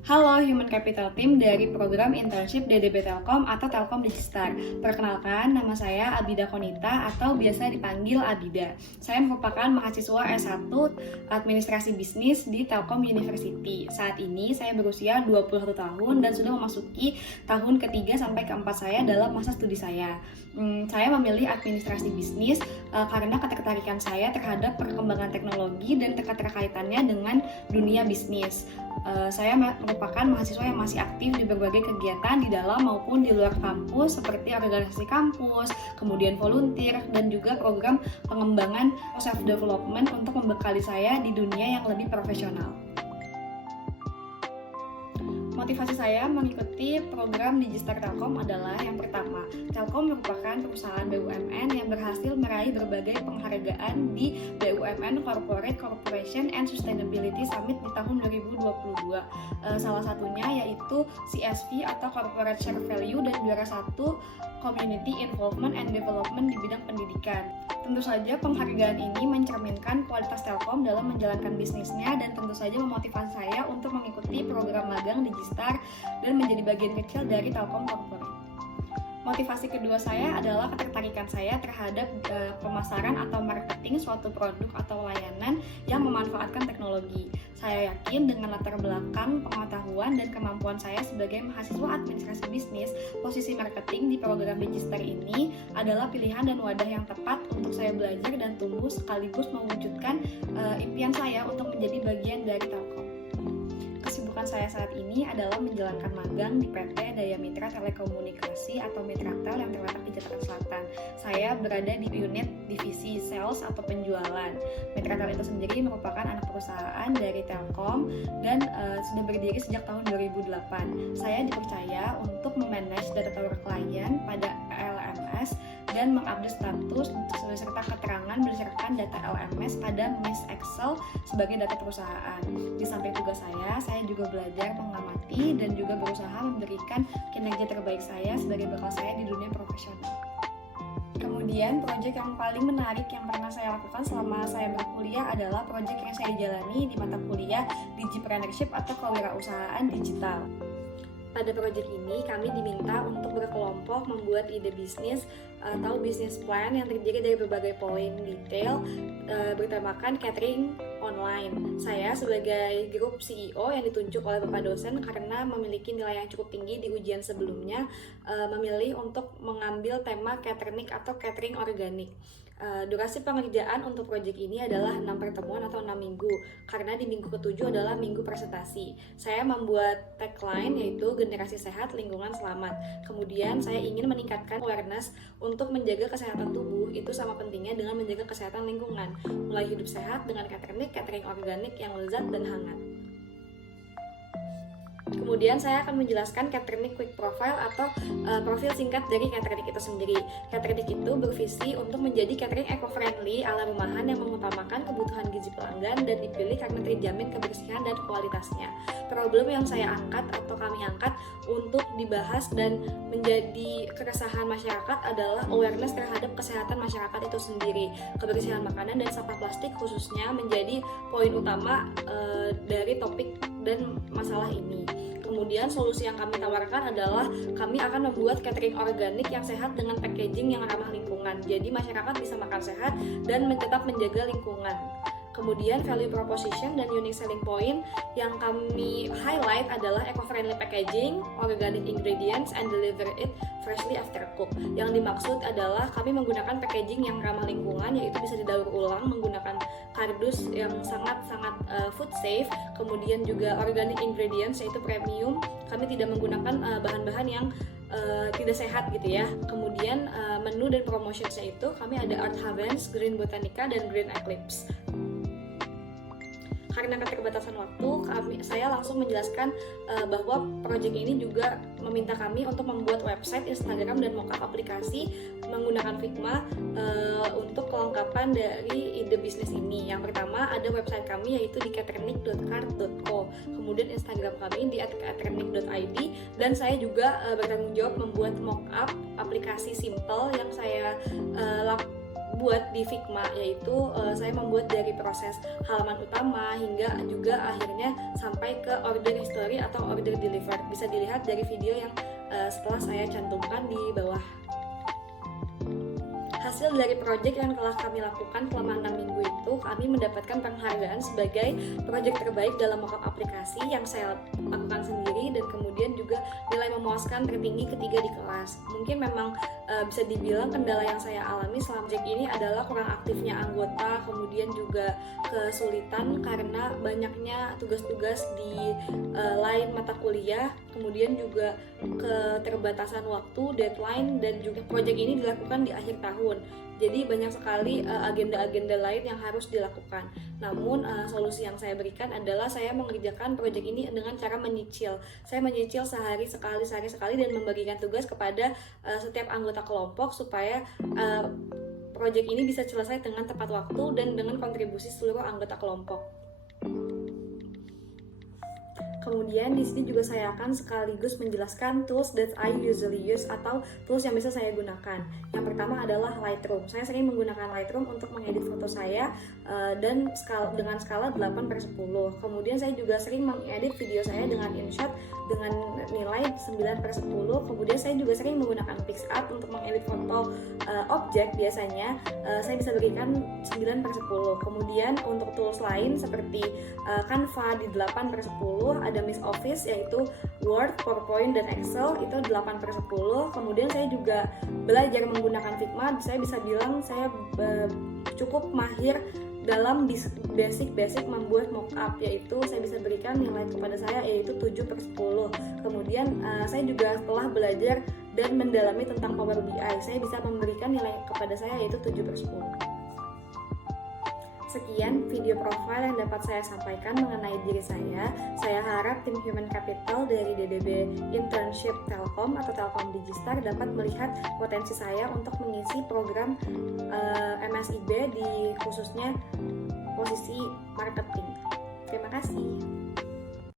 Halo Human Capital Team dari program internship DDB Telkom atau Telkom Digistar. Perkenalkan, nama saya Abida Konita atau biasa dipanggil Abida. Saya merupakan mahasiswa S1 Administrasi Bisnis di Telkom University. Saat ini saya berusia 21 tahun dan sudah memasuki tahun ketiga sampai keempat saya dalam masa studi saya. Saya memilih administrasi bisnis karena ketertarikan saya terhadap perkembangan teknologi dan keterkaitannya dengan dunia bisnis. Saya merupakan mahasiswa yang masih aktif di berbagai kegiatan di dalam maupun di luar kampus seperti organisasi kampus, kemudian volunteer, dan juga program pengembangan self-development untuk membekali saya di dunia yang lebih profesional. Motivasi saya mengikuti program Digistar Telkom adalah yang pertama, Telkom merupakan perusahaan BUMN yang berhasil meraih berbagai penghargaan di BUMN Corporate Corporation and Sustainability Summit di tahun 2022. Salah satunya yaitu CSV atau Corporate Share Value dan juara 1 Community Involvement and Development di bidang pendidikan. Tentu saja penghargaan ini mencerminkan kualitas Telkom dalam menjalankan bisnisnya dan tentu saja memotivasi saya untuk mengikuti program magang Digistar dan menjadi bagian kecil dari Telkom Corporate. Motivasi kedua saya adalah ketertarikan saya terhadap pemasaran atau marketing suatu produk atau layanan yang memanfaatkan teknologi. Saya yakin dengan latar belakang pengetahuan dan kemampuan saya sebagai mahasiswa administrasi bisnis, posisi marketing di program Digistar ini adalah pilihan dan wadah yang tepat untuk saya belajar dan tumbuh sekaligus mewujudkan impian saya untuk menjadi bagian dari Telkom. Kesibukan saya saat ini adalah menjalankan magang di PT Daya Mitra Telekomunikasi atau Mitratel yang terletak di Jakarta Selatan. Saya berada di unit divisi sales atau penjualan. Mitratel itu sendiri merupakan anak perusahaan dari Telkom dan sudah berdiri sejak tahun 2008. Saya dipercaya untuk memanage data tower klien pada LMS dan mengupdate status serta keterangan berdasarkan data LMS pada Miss Excel sebagai data perusahaan. Di samping tugas saya juga belajar mengamati dan juga berusaha memberikan kinerja terbaik saya sebagai bekal saya di dunia profesional. Kemudian, proyek yang paling menarik yang pernah saya lakukan selama saya berkuliah adalah proyek yang saya jalani di mata kuliah Digipreneurship atau kewirausahaan digital. Pada proyek ini, kami diminta untuk berkelompok membuat ide bisnis atau bisnis plan yang terdiri dari berbagai poin detail bertemakan catering online. Saya sebagai grup CEO yang ditunjuk oleh Bapak dosen karena memiliki nilai yang cukup tinggi di ujian sebelumnya, memilih untuk mengambil tema catering atau catering organik. Durasi pengerjaan untuk proyek ini adalah 6 pertemuan atau 6 minggu karena di minggu ke-7 adalah minggu presentasi. Saya membuat tagline yaitu generasi sehat, lingkungan selamat. Kemudian saya ingin meningkatkan awareness untuk menjaga kesehatan tubuh, itu sama pentingnya dengan menjaga kesehatan lingkungan. Mulai hidup sehat dengan catering organik yang lezat dan hangat. Kemudian saya akan menjelaskan Caternic Quick Profile atau profil singkat dari Caternic itu sendiri. Caternic itu bervisi untuk menjadi catering eco-friendly ala rumahan yang mengutamakan kebutuhan gizi pelanggan dan dipilih karena terjamin kebersihan dan kualitasnya. Problem yang saya angkat atau kami angkat untuk dibahas dan menjadi keresahan masyarakat adalah awareness terhadap kesehatan masyarakat itu sendiri. Kebersihan makanan dan sampah plastik khususnya menjadi poin utama dari topik dan masalah ini. Kemudian solusi yang kami tawarkan adalah kami akan membuat catering organik yang sehat dengan packaging yang ramah lingkungan. Jadi masyarakat bisa makan sehat dan tetap menjaga lingkungan. Kemudian value proposition dan unique selling point yang kami highlight adalah eco-friendly packaging, organic ingredients, and deliver it freshly after cook. Yang dimaksud adalah kami menggunakan packaging yang ramah lingkungan, yaitu bisa didaur ulang menggunakan kardus yang sangat-sangat food safe. Kemudian juga organic ingredients yaitu premium. Kami tidak menggunakan bahan-bahan yang tidak sehat gitu ya. Kemudian menu dan promotionsnya itu kami ada Art Havens, Green Botanica, dan Green Eclipse. Karena keterbatasan waktu, saya langsung menjelaskan bahwa proyek ini juga meminta kami untuk membuat website, Instagram, dan mockup aplikasi menggunakan Figma untuk kelengkapan dari ide bisnis ini. Yang pertama ada website kami yaitu di caternic.cart.co, kemudian Instagram kami di @caternic.id, dan saya juga bertanggung jawab membuat mockup aplikasi simple yang saya perbuat di Figma, yaitu saya membuat dari proses halaman utama hingga juga akhirnya sampai ke order history atau order delivered. Bisa dilihat dari video yang setelah saya cantumkan di bawah. Hasil dari proyek yang telah kami lakukan selama 6 minggu itu, kami mendapatkan penghargaan sebagai proyek terbaik dalam mockup aplikasi yang saya lakukan sendiri, dan kemudian juga nilai memuaskan tertinggi ketiga di kelas. Mungkin memang bisa dibilang kendala yang saya alami selama proyek ini adalah kurang aktifnya anggota, kemudian juga kesulitan karena banyaknya tugas-tugas di lain mata kuliah, kemudian juga keterbatasan waktu, deadline, dan juga proyek ini dilakukan di akhir tahun. Jadi banyak sekali agenda-agenda lain yang harus dilakukan. Namun solusi yang saya berikan adalah saya mengerjakan proyek ini dengan cara menyicil. Saya menyicil sehari sekali dan membagikan tugas kepada setiap anggota kelompok supaya proyek ini bisa selesai dengan tepat waktu dan dengan kontribusi seluruh anggota kelompok. Kemudian di sini juga saya akan sekaligus menjelaskan tools that I usually use atau tools yang bisa saya gunakan. Yang pertama adalah Lightroom. Saya sering menggunakan Lightroom untuk mengedit foto saya dan dengan skala 8/10. Kemudian saya juga sering mengedit video saya dengan InShot dengan nilai 9/10. Kemudian saya juga sering menggunakan PixArt untuk mengedit foto objek. Biasanya saya bisa berikan 9/10. Kemudian untuk tools lain seperti Canva di 8/10, ada Miss Office yaitu Word, PowerPoint, dan Excel itu 8/10. Kemudian saya juga belajar menggunakan Figma. Saya bisa bilang saya cukup mahir dalam basic membuat mockup, yaitu saya bisa berikan nilai kepada saya yaitu 7/10. Kemudian saya juga telah belajar dan mendalami tentang Power BI. Saya bisa memberikan nilai kepada saya yaitu 7/10. Sekian video profile yang dapat saya sampaikan mengenai diri saya. Saya harap tim Human Capital dari DDB Internship Telkom atau Telkom Digistar dapat melihat potensi saya untuk mengisi program MSIB di khususnya posisi marketing. Terima kasih.